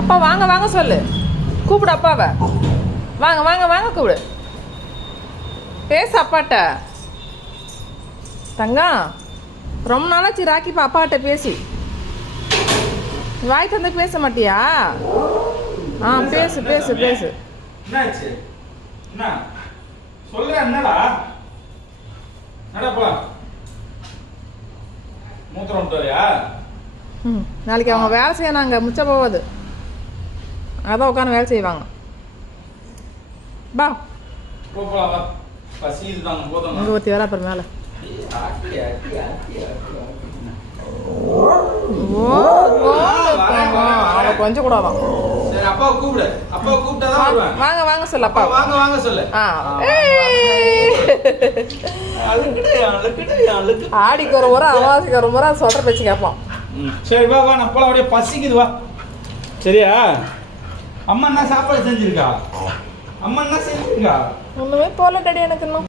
அப்பா வாங்க வாங்க சொல்லு. கூப்பிடு அப்பாவை. வாங்க வாங்க வாங்க கூப்பிடு. பேசு அப்பாட்ட. தங்கம் ரொம்ப நாளாச்சு ராக்கிப்பா அப்பாட்ட பேசி. வாய் தந்து பேச மாட்டியா? பேசு பேசு பேசு. என்னாச்சு? என்ன சொல்ற? என்னடா நடப்பா மூத்திரம் விட்டுறியா? நாளைக்கு அவங்க வேலை செய்யணாங்க, முச்ச போவாது. அதான் உட்காந்து வேலை செய்வாங்க. பா போப்பா பசி தாங்க போதும். இங்கே ஒருத்தி வர அப்புறம் மேலே. அவளை கொஞ்சம் கூடாதான். சரி அப்பாவை கூப்பிடு. அப்பாவை கூப்பிட்டாதான் வருவேன். வாங்க வாங்க சொல்லு அப்பா. வாங்க வாங்க சொல்லு. ஆடிக்கு ஒரு முறை அமாவாசைக்கு ஒரு முறை சொல்ற பேச்சு கேட்பான். சரி வா வா நான் போல அப்படியே பசிக்குது வா. சரியா? அம்மா என்ன சாப்பாடு செஞ்சிருக்கா? அம்மா என்ன செஞ்சிருக்கா? ஒண்ணுமே போல டாடி எனக்கு இன்னும்.